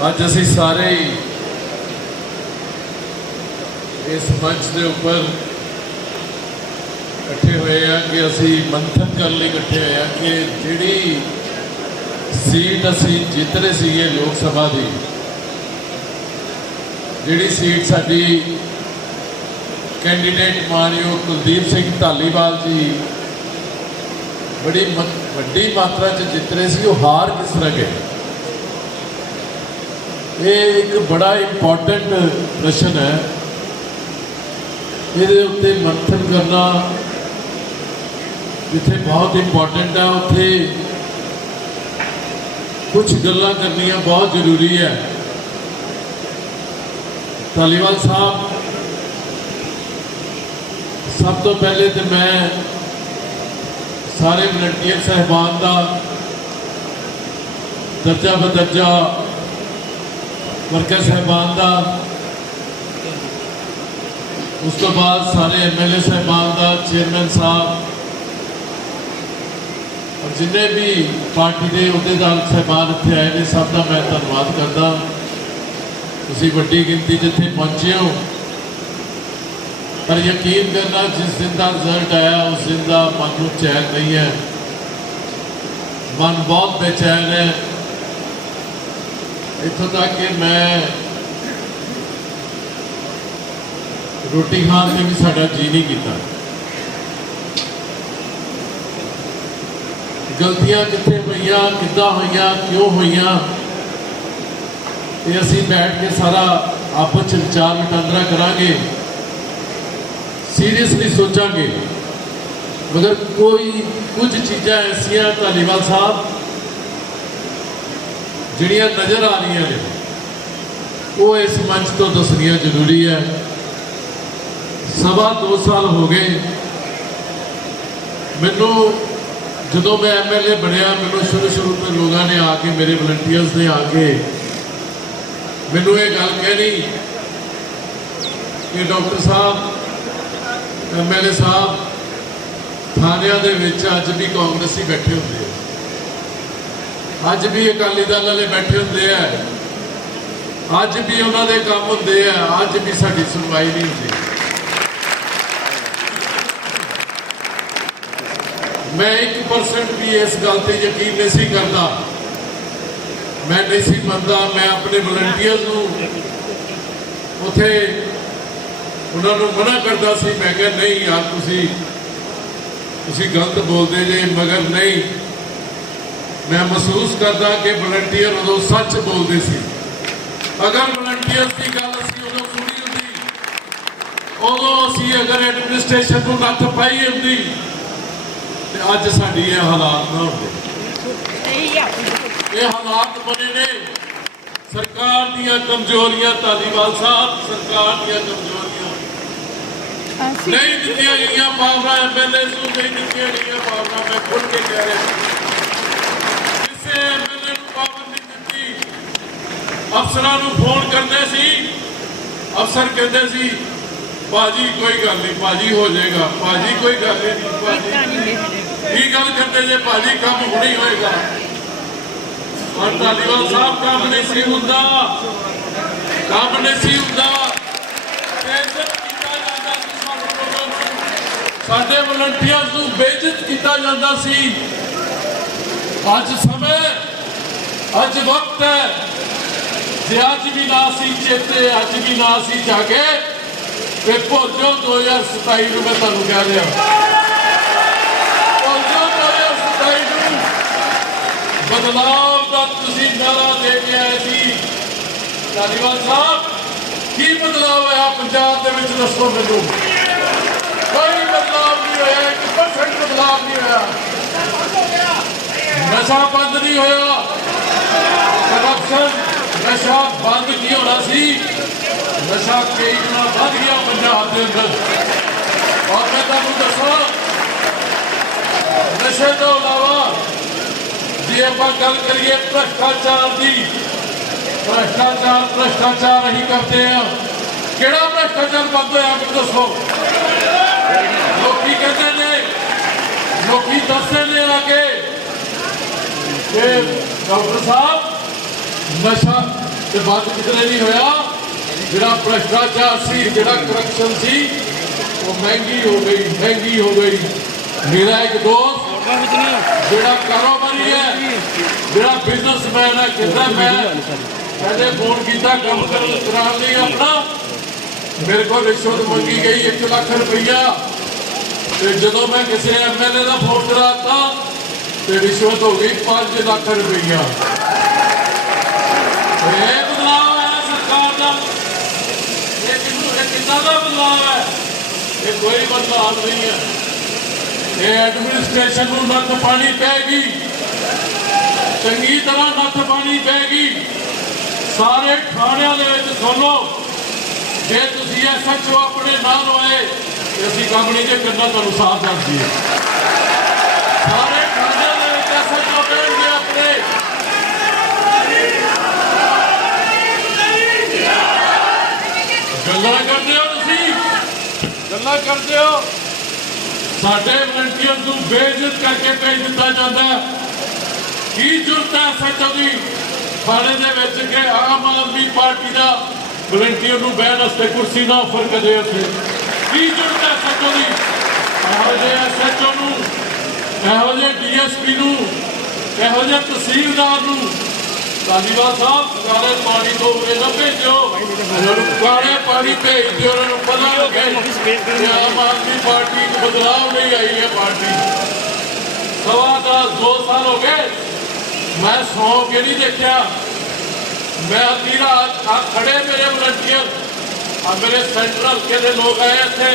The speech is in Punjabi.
ਅੱਜ ਅਸੀਂ ਸਾਰੇ ਇਸ ਮੰਚ ਦੇ ਉੱਪਰ ਇਕੱਠੇ ਹੋਏ ਆ ਕਿ ਅਸੀਂ ਮੰਥਨ ਕਰਨ ਲਈ ਇਕੱਠੇ ਹੋਏ ਆ ਕਿ ਜਿਹੜੀ ਸੀਟ ਅਸੀਂ ਜਿੱਤ ਰਹੇ ਸੀਗੇ ਲੋਕ ਸਭਾ ਦੀ, ਜਿਹੜੀ ਸੀਟ ਸਾਡੀ ਕੈਂਡੀਡੇਟ ਮਾਨਯੋਗ ਕੁਲਦੀਪ ਸਿੰਘ ਢਾਲੀਵਾਲ ਜੀ ਬੜੀ ਮ- ਵੱਡੀ ਮਾਤਰਾ 'ਚ ਜਿੱਤ ਰਹੇ ਸੀ, ਉਹ ਹਾਰ ਕਿਸ ਤਰ੍ਹਾਂ ਗਏ? ਇਹ ਇੱਕ ਬੜਾ ਇੰਪੋਰਟੈਂਟ ਪ੍ਰਸ਼ਨ ਹੈ। ਇਹਦੇ ਉੱਤੇ ਮੰਥਨ ਕਰਨਾ ਜਿੱਥੇ ਬਹੁਤ ਇੰਪੋਰਟੈਂਟ ਹੈ ਉੱਥੇ ਕੁਝ ਗੱਲਾਂ ਕਰਨੀਆਂ ਬਹੁਤ ਜ਼ਰੂਰੀ ਹੈ। ਧਾਲੀਵਾਲ ਸਾਹਿਬ, ਸਭ ਤੋਂ ਪਹਿਲੇ ਤੇ ਮੈਂ ਸਾਰੇ ਵਲੰਟੀਅਰ ਸਹਿਬਾਨ ਦਾ ਦਰਜਾ ਬਦਰਜਾ ਵਰਕਰ ਸਹਿਬਾਨ ਦਾ। ਉਸ ਤੋਂ ਬਾਅਦ ਸਾਰੇ ਐਮਐਲਏ ਸਹਿਬਾਨ ਦਾ, ਚੇਅਰਮੈਨ ਸਾਹਿਬ ਔਰ ਜਿੰਨੇ ਵੀ ਪਾਰਟੀ ਦੇ ਅਹੁਦੇਦਾਰ ਸਹਿਬਾਨ ਇੱਥੇ ਆਏ ਨੇ, ਸਭ ਦਾ ਮੈਂ ਧੰਨਵਾਦ ਕਰਦਾ। ਤੁਸੀਂ ਵੱਡੀ ਗਿਣਤੀ 'ਚ ਇੱਥੇ ਪਹੁੰਚੇ ਹੋ। ਪਰ ਯਕੀਨ ਕਰਨਾ, ਜਿਸ ਦਿਨ ਦਾ ਰਿਜ਼ਲਟ ਆਇਆ, ਉਸ ਦਿਨ ਦਾ ਮਨ ਨੂੰ ਚੈਨ ਨਹੀਂ ਹੈ। ਮਨ ਬਹੁਤ ਬੇਚੈਨ ਹੈ। ਇੱਥੋਂ ਤੱਕ ਕਿ ਮੈਂ ਰੋਟੀ ਖਾਣ ਤੇ ਵੀ ਸਾਡਾ ਜੀ ਨਹੀਂ ਕੀਤਾ। ਗਲਤੀਆਂ ਕਿੱਥੇ ਹੋਈਆਂ ਕਿੱਦਾਂ ਹੋਈਆਂ, ਕਿਉਂ ਹੋਈਆਂ, ਇਹ ਅਸੀਂ ਬੈਠ ਕੇ ਸਾਰਾ ਆਪਸ ਚ ਵਿਚਾਰ ਵਟਾਂਦਰਾ ਕਰਾਂਗੇ। ਸੀਰੀਅਸਲੀ ਸੋਚਾਂਗੇ। ਮਗਰ ਕੋਈ ਕੁਝ ਚੀਜ਼ਾਂ ਐਸੀਆਂ ਧਾਲੀਵਾਲ ਸਾਹਿਬ ਜਿਹੜੀਆਂ ਨਜ਼ਰ ਆ ਰਹੀਆਂ ਨੇ, ਉਹ ਇਸ ਮੰਚ ਤੋਂ ਦੱਸਣੀਆਂ ਜ਼ਰੂਰੀ ਹੈ। ਸਵਾ 2 ਸਾਲ ਹੋ ਗਏ। ਮੈਨੂੰ ਜਦੋਂ ਮੈਂ ਐਮਐਲਏ ਬਣਿਆ, ਮੈਨੂੰ ਸ਼ੁਰੂ ਸ਼ੁਰੂ ਤੋਂ ਲੋਕਾਂ ਨੇ ਆ ਕੇ, ਮੇਰੇ ਵਲੰਟੀਅਰਸ ਨੇ ਆ ਕੇ ਮੈਨੂੰ ਇਹ ਗੱਲ ਕਹਿਣੀ ਕਿ ਡਾਕਟਰ ਸਾਹਿਬ ਐਮਐਲਏ ਸਾਹਿਬ, ਥਾਣਿਆਂ ਦੇ ਵਿੱਚ ਅੱਜ ਵੀ ਕਾਂਗਰਸੀ ਬੈਠੇ ਹੁੰਦੇ ਆ। ਅੱਜ ਵੀ ਅਕਾਲੀ ਦਲ ਵਾਲੇ ਬੈਠੇ ਹੁੰਦੇ ਆ। ਅੱਜ ਵੀ ਉਹਨਾਂ ਦੇ ਕੰਮ ਹੁੰਦੇ ਆ। ਅੱਜ ਵੀ ਸਾਡੀ ਸੁਣਵਾਈ ਨਹੀਂ ਹੁੰਦੀ। ਮੈਂ 1% ਵੀ ਇਸ ਗੱਲ ਤੇ ਯਕੀਨ ਨਹੀਂ ਸੀ ਕਰਦਾ। ਮੈਂ ਨਹੀਂ ਸੀ ਮੰਨਦਾ। ਮੈਂ ਆਪਣੇ ਵਲੰਟੀਅਰਸ ਨੂੰ ਉਥੇ ਉਹਨਾਂ ਨੂੰ ਮਨਾ ਕਰਦਾ ਸੀ। ਮੈਂ ਕਿਹਾ, ਨਹੀਂ ਯਾਰ, ਤੁਸੀਂ ਤੁਸੀਂ ਗਲਤ ਬੋਲਦੇ ਜੇ, ਮਗਰ ਨਹੀਂ ਮੈਂ ਮਹਿਸੂਸ ਕਰਦਾ ਕਿ ਵਲੰਟੀਅਰ ਉਦੋਂ ਸੱਚ ਬੋਲਦੇ ਸੀ। ਅਗਰ ਵਲੰਟੀਅਰਸ ਦੀ ਗੱਲ ਅਸੀਂ ਉਦੋਂ ਸੁਣੀ ਹੁੰਦੀ। ਉਦੋਂ ਅਸੀਂ ਅਗਰ ਐਡਮਿਨਿਸਟ੍ਰੇਸ਼ਨ ਨੂੰ ਨੱਥ ਪਾਈ ਹੁੰਦੀ ਤੇ ਅੱਜ ਸਾਡੀ ਇਹ ਹਾਲਾਤ ਨਾ ਹੁੰਦੇ। ਇਹ ਹਾਲਾਤ ਬਣੇ ਨੇ। ਸਰਕਾਰ ਦੀਆਂ ਕਮਜ਼ੋਰੀਆਂ ਧਾਲੀਵਾਲ ਸਾਹਿਬ ਸਰਕਾਰ ਦੀਆਂ ਕਮਜ਼ੋਰੀਆਂ। ਨਹੀਂ ਦਿੱਤੀਆਂ ਗਈਆਂ ਪਾਵਰਾਂ ਐਮਐਲਏ ਨੂੰ ਨਹੀਂ ਦਿੱਤੀਆਂ ਗਈਆਂ ਪਾਵਰਾਂ ਮੈਂ ਖੁੱਲ ਕੇ ਕਹਿ ਰਿਹਾ ਕਿਸੇ ਐਮਐਲਏ ਨੂੰ ਪਾਵਰ ਨਹੀਂ ਦਿੱਤੀ ਅਫਸਰਾਂ ਨੂੰ ਫੋਨ ਕਰਦੇ ਸੀ। ਅਫਸਰ ਕਹਿੰਦੇ ਸੀ ਬਾਜੀ ਕੋਈ ਗੱਲ ਨਹੀਂ ਬਾਜੀ ਹੋ ਜਾਏਗਾ ਬਾਜੀ ਕੋਈ ਗੱਲ ਨਹੀਂ ਬਾਜੀ ਕੀ ਗੱਲ ਕਰਦੇ ਜੇ ਬਾਜੀ ਕੰਮ ਹੁਣੀ ਹੋਏਗਾ? ਪਰ ਧਾਲੀਵਾਲ ਸਾਹਿਬ ਕੰਮ ਨਹੀਂ ਸੀ ਹੁੰਦਾ। ਕੰਮ ਨਹੀਂ ਸੀ ਹੁੰਦਾ। ਸਾਡੇ ਵਲੰਟੀਅਰਸ ਨੂੰ ਬੇਇੱਜ਼ਤ ਕੀਤਾ ਜਾਂਦਾ ਸੀ। ਅੱਜ ਸਮੇਂ ਅੱਜ ਵਕਤ ਹੈ। ਜੇ ਅੱਜ ਵੀ ਨਾ ਸੀ ਚੇਤੇ, ਅੱਜ ਵੀ ਨਾ ਸੀ ਜਾਗੇ, ਤੇ ਭੁੱਲ ਜਾਓ 2027 ਨੂੰ ਮੈਂ ਤੁਹਾਨੂੰ ਕਹਿ ਰਿਹਾ। ਭੁੱਲ ਜਾਓ 2027 ਨੂੰ ਬਦਲਾਵ ਦਾ ਤੁਸੀਂ ਨਾਰਾ ਦੇ ਕੇ ਆਏ ਸੀ। ਧਾਲੀਵਾਲ ਸਾਹਿਬ। ਕੀ ਬਦਲਾਵ ਹੋਇਆ ਪੰਜਾਬ ਦੇ ਵਿੱਚ, ਦੱਸੋ ਮੈਨੂੰ। ਕੋਈ ਬਦਲਾਵ ਨਹੀਂ ਹੋਇਆ 1% ਬਦਲਾਵ ਨਹੀਂ ਹੋਇਆ। ਨਸ਼ਾ ਬੰਦ ਨਹੀਂ ਹੋਇਆ। ਕਰਪਸ਼ਨ ਨਸ਼ਾ ਬੰਦ ਕੀ ਹੋਣਾ ਸੀ? ਨਸ਼ਾ ਕਈ ਗੁਣਾ ਵੱਧ ਗਿਆ ਪੰਜਾਬ ਦੇ ਅੰਦਰ। ਔਰ ਮੈਂ ਤੁਹਾਨੂੰ ਦੱਸਾਂ, ਨਸ਼ੇ ਤੋਂ ਇਲਾਵਾ ਜੇ ਆਪਾਂ ਗੱਲ ਕਰੀਏ ਭ੍ਰਸ਼ਟਾਚਾਰ ਦੀ, ਭ੍ਰਸ਼ਟਾਚਾਰ ਭ੍ਰਸ਼ਟਾਚਾਰ ਅਸੀਂ ਕਰਦੇ ਆ ਕਿਹੜਾ ਭ੍ਰਸ਼ਟਾਚਾਰ ਬੰਦ ਹੋਇਆ, ਮੈਨੂੰ ਦੱਸੋ? ਲੋਕੀ ਕਹਿੰਦੇ ਨੇ, ਲੋਕੀ ਦੱਸਦੇ ਨੇ ਆ ਕੇ ਕਿ ਡਾਕਟਰ ਸਾਹਿਬ, ਨਸ਼ਾ ਤੇ ਬੰਦ ਕਿਧਰੇ ਨਹੀਂ ਹੋਇਆ? ਜਿਹੜਾ ਭ੍ਰਸ਼ਟਾਚਾਰ ਸੀ, ਜਿਹੜਾ ਕਰਪਸ਼ਨ ਸੀ, ਉਹ ਮਹਿੰਗੀ ਹੋ ਗਈ, ਮਹਿੰਗੀ ਹੋ ਗਈ। ਮੇਰਾ ਇੱਕ ਦੋਸਤ ਜਿਹੜਾ ਕਾਰੋਬਾਰੀ ਹੈ ਜਿਹੜਾ ਬਿਜ਼ਨਸਮੈਨ ਹੈ ਕਹਿੰਦਾ ਮੈਂ ਕਹਿੰਦੇ ਫੋਨ ਕੀਤਾ, ਕੰਮ ਕਰਨ ਕਰਾਉਣ ਲਈ ਆਪਣਾ। ਮੇਰੇ ਕੋਲ ਰਿਸ਼ਵਤ ਮੰਗੀ ਗਈ 1 ਲੱਖ ਰੁਪਈਆ। ਤੇ ਜਦੋਂ ਮੈਂ ਕਿਸੇ ਐਮਐਲਏ ਦਾ ਫੋਨ ਕਰਾਤਾ ਤੇ ਰਿਸ਼ਵਤ ਹੋ ਗਈ 5 ਲੱਖ ਰੁਪਈਆ। ਇਹ ਸਰਕਾਰ ਇਹ ਕਿੰਨੂੰ ਇਹ ਕਿੰਨਾ ਦਾ ਬਦਲਾਅ ਹੈ ਇਹ ਕੋਈ ਬਦਲਾਅ ਨਹੀਂ ਹੈ ਇਹ ਐਡਮਿਨਿਸਟ੍ਰੇਸ਼ਨ ਨੂੰ ਨੱਥ ਪਾਣੀ ਪੈਗੀ ਚੰਗੀ ਤਰ੍ਹਾਂ ਨੱਥ ਪਾਣੀ ਪੈਗੀ ਸਾਰੇ ਥਾਣਿਆਂ ਦੇ ਵਿੱਚ ਸੁਣੋ ਜੇ ਤੁਸੀਂ ਐਸਐਚਓ ਆਪਣੇ ਨਾਲ ਹੋਏ ਅਸੀਂ ਕੰਮ ਨਹੀਂ ਜੇ ਤੁਹਾਨੂੰ ਸਾਫ਼ ਦੱਸ ਦਈਏ ਸਾਰੇ ਥਾਣਿਆਂ ਦੇ ਵਿੱਚ ਐਸਐਚਓ ਬੈਠਣਗੇ ਆਪਣੇ ਗੱਲਾਂ ਕਰਦੇ ਹੋ ਤੁਸੀਂ ਗੱਲਾਂ ਕਰਦੇ ਹੋ। ਸਾਡੇ ਵਲੰਟੀਅਰ ਨੂੰ ਬੇਇੱਜ਼ਤ ਕਰਕੇ ਭੇਜ ਦਿੱਤਾ ਜਾਂਦਾ ਕੀ ਜ਼ਰੂਰਤ ਹੈ ਸੱਚੋ ਦੀ? ਦੇ ਵਿੱਚ ਕਿ ਆਮ ਆਦਮੀ ਪਾਰਟੀ ਦਾ ਵਲੰਟੀਅਰ ਨੂੰ ਬਹਿਣ ਵਾਸਤੇ ਕੁਰਸੀ ਨਾ ਆਫਰ ਕਰੇ ਉੱਥੇ ਕੀ ਜ਼ਰੂਰਤ ਹੈ ਸੱਚੋ ਇਹੋ ਜਿਹੇ ਐਸਐਚਓ ਨੂੰ, ਇਹੋ ਜਿਹੇ ਡੀਐਸਪੀ ਨੂੰ, ਇਹੋ ਜਿਹੇ ਤਹਿਸੀਲਦਾਰ ਨੂੰ ਧਾਲੀਵਾਲ ਸਾਹਿਬ। ਕਾਲੇ ਪਾਣੀ ਤੋਂ ਉਰੇ ਨਾ ਭੇਜੋ। ਉਹਨਾਂ ਨੂੰ ਕਾਲੇ ਪਾਣੀ ਭੇਜ ਦਿਓ, ਉਹਨਾਂ ਨੂੰ ਪਤਾ ਲੱਗੇ ਕਿ ਆਮ ਆਦਮੀ ਪਾਰਟੀ ਨੂੰ ਬਦਲਾਅ ਨਹੀਂ ਆਈ ਹੈ ਪਾਰਟੀ। ਸਵਾ ਦਾ ਦੋ ਸਾਲ ਹੋ ਗਏ। ਮੈਂ ਸੌ ਕੇ ਨਹੀਂ ਦੇਖਿਆ। ਮੈਂ ਅਕੀਰਾ ਆ ਖੜੇ ਮੇਰੇ ਵਲੰਟੀਅਰ ਆ ਮੇਰੇ ਸੈਂਟਰਲ ਕੇ ਦੇ ਲੋਕ ਆਏ ਇੱਥੇ।